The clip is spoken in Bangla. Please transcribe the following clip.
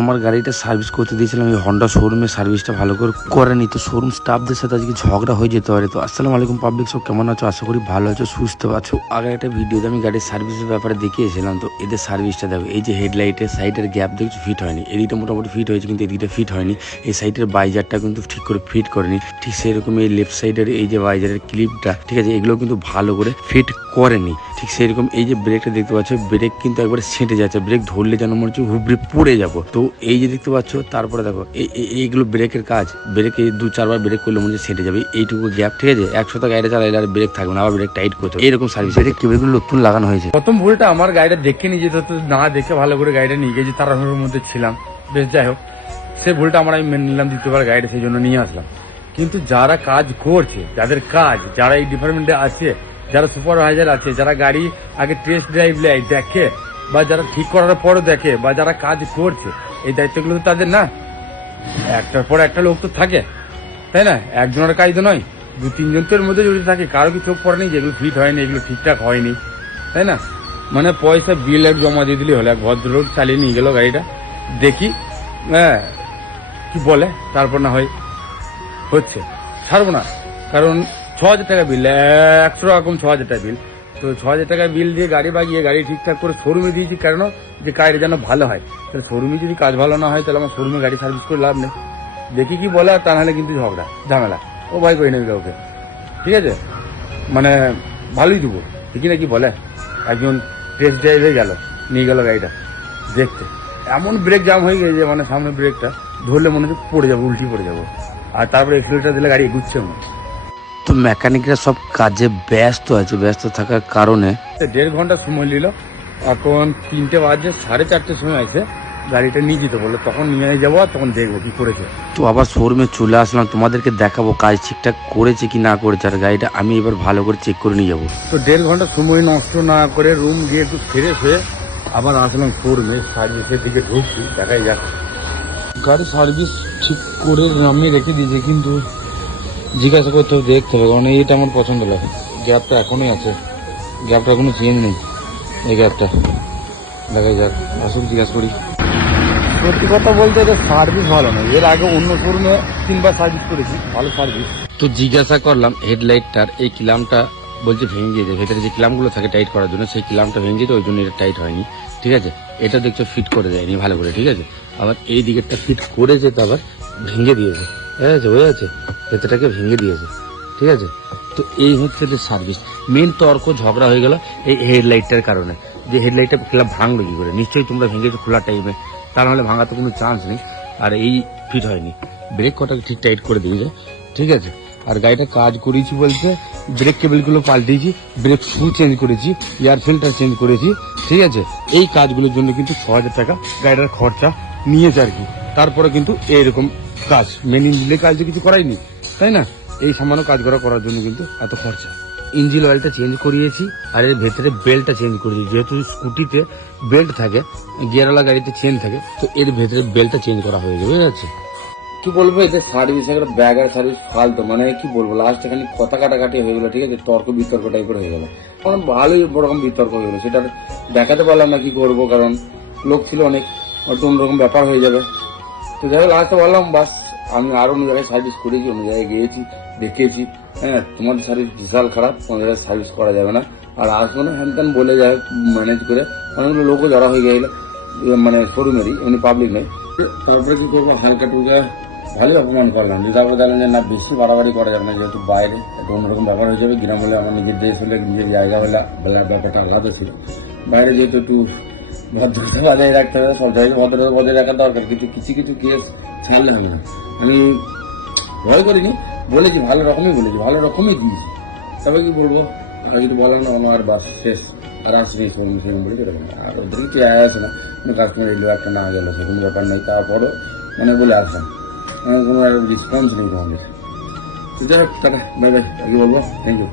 আমার গাড়িটা সার্ভিস করতে দিয়েছিলাম এই হন্ডা শোরুমে, সার্ভিসটা ভালো করে করেনি, তো শোরুম স্টাফদের সাথে আজকে ঝগড়া হয়ে যেতে পারে। তো আসসালামু আলাইকুম পাবলিক, সব কেমন আছো? আশা করি ভালো আছো, সুস্থ আছো। আগে একটা ভিডিওতে আমি গাড়ির সার্ভিসের ব্যাপারে দেখিয়েছিলাম, তো এদের সার্ভিসটা দেখো। এই যে হেডলাইটের সাইডের গ্যাপ দেখছো ফিট হয়নি, এদিকটা মোটামুটি ফিট হয়েছে কিন্তু এদিকটা ফিট হয়নি। এই সাইডের বাইজারটা কিন্তু ঠিক করে ফিট করেনি, ঠিক সেরকম এই লেফট সাইডের এই যে বাইজারের ক্লিপটা, ঠিক আছে, এগুলো কিন্তু ভালো করে ফিট করেনি। ঠিক সেরকম এই যে ব্রেকটা দেখতে পাচ্ছ, ব্রেক কিন্তু একবারে ছেঁটে যাচ্ছে, ব্রেক ধরলে যেন মনে হচ্ছে হুবড়ে পড়ে যাবো। তো এই যে দেখতে পাচ্ছ, তারপরে দেখো এইগুলো ব্রেকের কাজ, ব্রেকে 2-4 বার ব্রেক করলে মনে হচ্ছে ছেঁটে যাবে। এইটুকু গ্যাপ, ঠিক আছে, 100 গাড়িটা চালাইলে আর ব্রেক থাকবে না, আবার ব্রেক টাইট করতে হবে। এরকম সার্ভিস ব্রেক কেবলগুলো নতুন লাগানো হয়েছে। প্রথম ভুলটা আমার গাড়িটা দেখে নিয়ে যেতে হতো, না দেখে ভালো করে গাড়িটা নিয়ে গেছি, তাড়াহুড়োর মধ্যে ছিলাম। বেশ, যাই হোক, সে ভুলটা আমি মেনে নিলাম, দ্বিতীয়বার গাড়িটা সেই জন্য নিয়ে আসলাম। কিন্তু যারা কাজ করছে, যাদের কাজ, যারা এই ডিপার্টমেন্টে আছে, যারা সুপারভাইজার আছে, যারা গাড়ি আগে টেস্ট ড্রাইভ নেয়, দেখে, বা যারা ঠিক করার পরও দেখে, বা যারা কাজ করছে, এই দায়িত্বগুলো তো তাদের না। একটার পর একটা লোক তো থাকে, তাই না? একজনের কাজ তো নয়, 2-3 জনের মধ্যে জড়িত থাকে। কারো কি চোখ পড়ে নেই যেগুলো ফিট হয়নি, এগুলো ঠিকঠাক হয়নি, তাই না? মানে পয়সা বিল এক জমা দিয়ে দিলেই হলো। এক ভদ্রলোক চালিয়ে নিয়ে গেল গাড়িটা, দেখি হ্যাঁ কি বলে, তারপর না হয় হচ্ছে, ছাড়বো না। কারণ 6,000 টাকা বিল, 100 টাকা কম 6,000 টাকা বিল। তো 6,000 টাকা বিল দিয়ে গাড়ি বাগিয়ে গাড়ি ঠিকঠাক করে শোরুমে দিয়েছি, কারণ যে গাড়িটা যেন ভালো হয়। তাহলে শোরুমে যদি কাজ ভালো না হয়, তাহলে আমার শোরুমে গাড়ি সার্ভিস করে লাভ নেই। দেখি কি বলে, আর তা নাহলে কিন্তু ঝগড়া ঝামেলা। ও ভাই করে নেবে কাউকে, ঠিক আছে? মানে ভালোই দেবো, ঠিকই না কি বলে। একজন টেস্ট ড্রাইভে গেল, নিয়ে গেল গাড়িটা দেখতে, এমন ব্রেক জাম হয়ে গেছে, মানে সামনে ব্রেকটা ধরলে মনে হচ্ছে পড়ে যাবো, উল্টি পড়ে যাবো। আর তারপরে এক্সিলেটার দিলে গাড়ি এগুচ্ছে না। তো মেকানিকরা সব কাজে ব্যস্ত আছে, ব্যস্ত থাকার কারণে 1.5 ঘন্টা সময় নিল। এখন 3টে বাজে, 4:30 সময় আছে, গাড়িটা নিয়ে যেতে বললো। তখন নিয়ে যাবো, আর তখন দেখবো কি করেছে। তো আবার শোরুমে চলে আসলাম, তোমাদেরকে দেখাবো কাজ ঠিকঠাক করেছে কি না করেছে, আর গাড়িটা আমি এবার ভালো করে চেক করে নিয়ে যাবো। তো 1.5 ঘন্টা সময় নষ্ট না করে রুম গিয়ে একটু ফ্রেশ হয়ে আবার আসলাম শোরুমে, সার্ভিসের দিকে ঢুকছি, দেখাই যাক। গাড়ি সার্ভিস ঠিক করে নামে রেখে দিয়েছে, কিন্তু জিজ্ঞাসা করতে হবে, দেখতে হবে, কারণ এইটা আমার পছন্দ লাগে। গ্যাপটা এখনই আছে, গ্যাপটা কোনো চেঞ্জ নেই, এই গ্যাপটা দেখাই যাক। আসলে জিজ্ঞাসা করি, সত্যি কথা বলতে এদের সার্ভিস ভালো নয়। এর আগে অন্য শোরুমে 3বার সার্ভিস করেছি, ভালো সার্ভিস। তো জিজ্ঞাসা করলাম হেডলাইটটার এই ক্লামটা, বলছে ভেঙে গিয়েছে, ভেতরে যে ক্লামগুলো থাকে টাইট করার জন্য, সেই ক্লামটা ভেঙে গিয়েছে, ওই জন্য এটা টাইট হয়নি, ঠিক আছে। এটা দেখছো ফিট করে দেয়নি ভালো করে, ঠিক আছে। আবার এই দিকেরটা ফিট করেছে, তো আবার ভেঙে দিয়েছে, ঠিক আছে, হয়ে আছে, ভেতরটাকে ভেঙে দিয়েছে, ঠিক আছে। তো এই হচ্ছে যে সার্ভিস। মেন তর্ক ঝগড়া হয়ে গেল এই হেডলাইটটার কারণে, যে হেডলাইটটা ক্লাম ভাঙলো কি করে। নিশ্চয়ই তোমরা ভেঙেছো খোলা টাইমে, তা নাহলে ভাঙা তো কোনো চান্স নেই। আর এই ফিট হয়নি, ব্রেক কটাকে ঠিক টাইট করে দিয়েছে, ঠিক আছে। আর গাড়িটা কাজ করেছি বলতে ব্রেক কেবলগুলো পাল্টেছি, ব্রেক শু চেঞ্জ করেছি, এয়ার ফিল্টার চেঞ্জ করেছি, ঠিক আছে। এই কাজগুলোর জন্য কিন্তু 6,000 টাকা গাড়িটার খরচা নিয়েছে আর কি। তারপরে কিন্তু এইরকম কাজ, মেন ইঞ্জিনের কাজ কিছু করাইনি, তাই না? এই সামান্য কাজ করার জন্য কিন্তু এত খরচা। ইঞ্জিন অয়েলটা চেঞ্জ করিয়েছি, আর এর ভেতরে বেল্টটা চেঞ্জ করেছি। যেহেতু স্কুটিতে বেল্ট থাকে, গিয়ারওয়ালা গাড়িতে চেন থাকে, তো এর ভেতরে বেল্টটা চেঞ্জ করা হয়ে যাবে, বুঝতে পারছি। কি বলবো, এটা সার্ভিস একটা ব্যাগার সার্ভিস ফালতো, মানে কি বলবো, লাস্ট খালি কথা কাটাকাটি হয়ে গেলো, ঠিক আছে, তর্ক বিতর্ক টাইপের হয়ে গেলো, মানে ভালোই রকম বিতর্ক হয়ে গেলো। সেটা দেখাতে পারলাম না কি করবো, কারণ লোক ছিল অনেক, হয়তো অন্যরকম ব্যাপার হয়ে যাবে। তো যাই হোক, লাস্টে বললাম বাস, আমি আরো অন্য জায়গায় সার্ভিস করেছি, অন্য জায়গায় গিয়েছি, দেখিয়েছি, হ্যাঁ তোমাদের সার্ভিস বিশাল খারাপ, তোমাদের জায়গায় সার্ভিস করা যাবে না, আর আসবো না, হ্যান ত্যান বলে যায় ম্যানেজ করে। অনেকগুলো লোকও জড়া হয়ে গেলো, মানে শোরুমেরই, এমনি পাবলিক নেই। তারপরে কি করবো, হালকা টুলকা ভালোই অপমান করলাম। যে তারপরে দেখলেন যে না, বেশি বাড়াবাড়ি করা যাবে না, যেহেতু বাইরে একটা অন্যরকম ব্যাপার হয়ে যাবে। গ্রাম হলে আমার নিজের দেশ হলে নিজের জায়গা হলে ব্যাপারটা আলাদা ছিল। বাইরে যেহেতু একটু ভদ্রতা বজায় রাখতে হবে, সব জায়গায় ভদ্রতা বজায় রাখা দরকার, কিন্তু কিছু কিছু কেস ছাড়লে হবে না। আমি ভয় করিনি, বলেছি ভালো রকমই, বলেছি ভালো রকমই দিয়েছি। তবে কি বলবো, আর যদি বললাম না আমার বাস শেষ, আর আসবে সেরকম বলে এরকম। আর ওদের কিছু আছে না, কাস্টমার এলো একটা না গেলো, সেরকম ব্যাপার নেই। তারপরও মানে বলে আসলাম, কোনো রেসপন্স নেই তোমাদের। বাই বাই, কি বলবো, থ্যাংক ইউ।